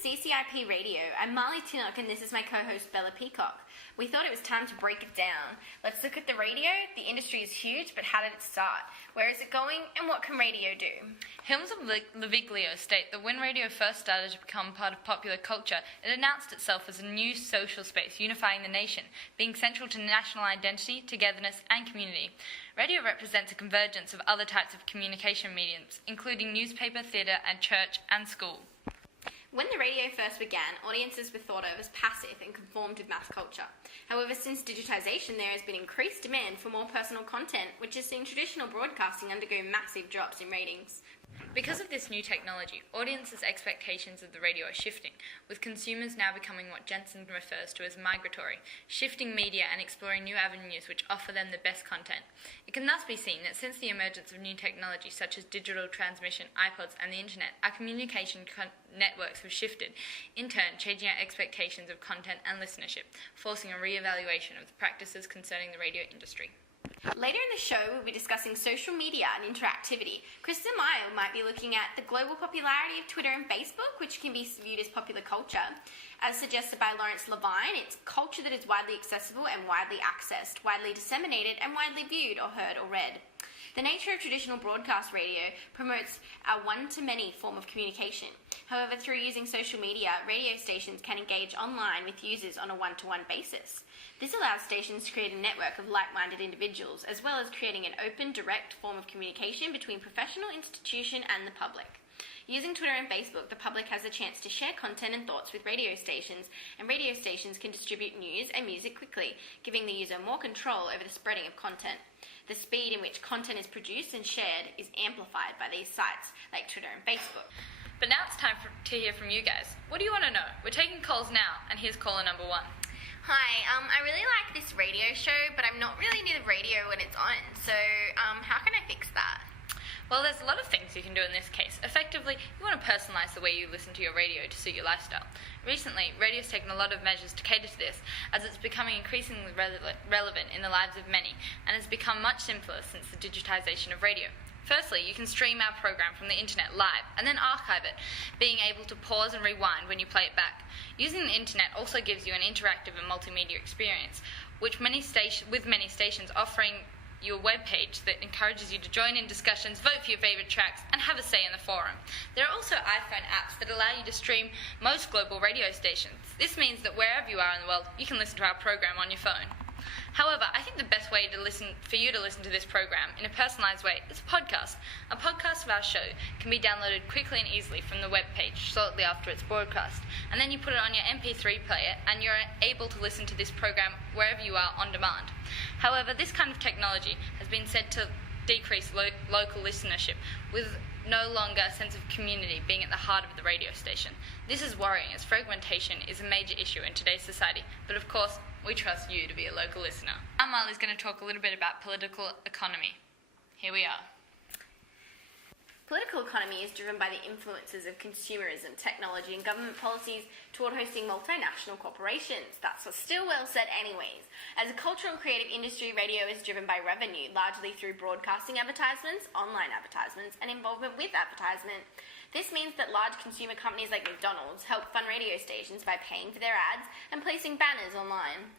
CCIP Radio. I'm Marley Tinnock and this is my co-host Bella Peacock. We thought it was time to break it down. Let's look at the radio. The industry is huge, but how did it start? Where is it going and what can radio do? Hymns of Leviglio state that when radio first started to become part of popular culture, it announced itself as a new social space unifying the nation, being central to national identity, togetherness and community. Radio represents a convergence of other types of communication mediums, including newspaper, theatre and church and school. When the radio first began, audiences were thought of as passive and conformed with mass culture. However, since digitisation, there has been increased demand for more personal content, which has seen traditional broadcasting undergo massive drops in ratings. Because of this new technology, audiences' expectations of the radio are shifting, with consumers now becoming what Jensen refers to as migratory, shifting media and exploring new avenues which offer them the best content. It can thus be seen that since the emergence of new technology such as digital transmission, iPods and the internet, our communication networks have shifted, in turn changing our expectations of content and listenership, forcing a re-evaluation of the practices concerning the radio industry. Later in the show, we'll be discussing social media and interactivity. Kristen Mile might be looking at the global popularity of Twitter and Facebook, which can be viewed as popular culture. As suggested by Lawrence Levine, it's culture that is widely accessible and widely accessed, widely disseminated and widely viewed or heard or read. The nature of traditional broadcast radio promotes a one-to-many form of communication. However, through using social media, radio stations can engage online with users on a one-to-one basis. This allows stations to create a network of like-minded individuals, as well as creating an open, direct form of communication between professional institution and the public. Using Twitter and Facebook, the public has a chance to share content and thoughts with radio stations, and radio stations can distribute news and music quickly, giving the user more control over the spreading of content. The speed in which content is produced and shared is amplified by these sites, like Twitter and Facebook. But now it's time to hear from you guys. What do you want to know? We're taking calls now, and here's caller number 1. Hi, I really like this radio show, but I'm not really near the radio when it's on, so how can I fix that? Well, there's a lot of things you can do in this case. Effectively, you want to personalise the way you listen to your radio to suit your lifestyle. Recently, radio's taken a lot of measures to cater to this, as it's becoming increasingly relevant in the lives of many, and has become much simpler since the digitisation of radio. Firstly, you can stream our program from the internet live and then archive it, being able to pause and rewind when you play it back. Using the internet also gives you an interactive and multimedia experience, with many stations offering you a web page that encourages you to join in discussions, vote for your favourite tracks, and have a say in the forum. There are also iPhone apps that allow you to stream most global radio stations. This means that wherever you are in the world, you can listen to our program on your phone. However, I think the best way for you to listen to this program in a personalised way is a podcast. A podcast of our show can be downloaded quickly and easily from the web page shortly after its broadcast, and then you put it on your MP3 player and you're able to listen to this program wherever you are on demand. However, this kind of technology has been said to decrease local listenership, with no longer a sense of community being at the heart of the radio station. This is worrying, as fragmentation is a major issue in today's society, but of course, we trust you to be a local listener. Now Marley's going to talk a little bit about political economy. Here we are. Political economy is driven by the influences of consumerism, technology and government policies toward hosting multinational corporations. That's what's still well said anyways. As a cultural and creative industry, radio is driven by revenue, largely through broadcasting advertisements, online advertisements and involvement with advertisement. This means that large consumer companies like McDonald's help fund radio stations by paying for their ads and placing banners online.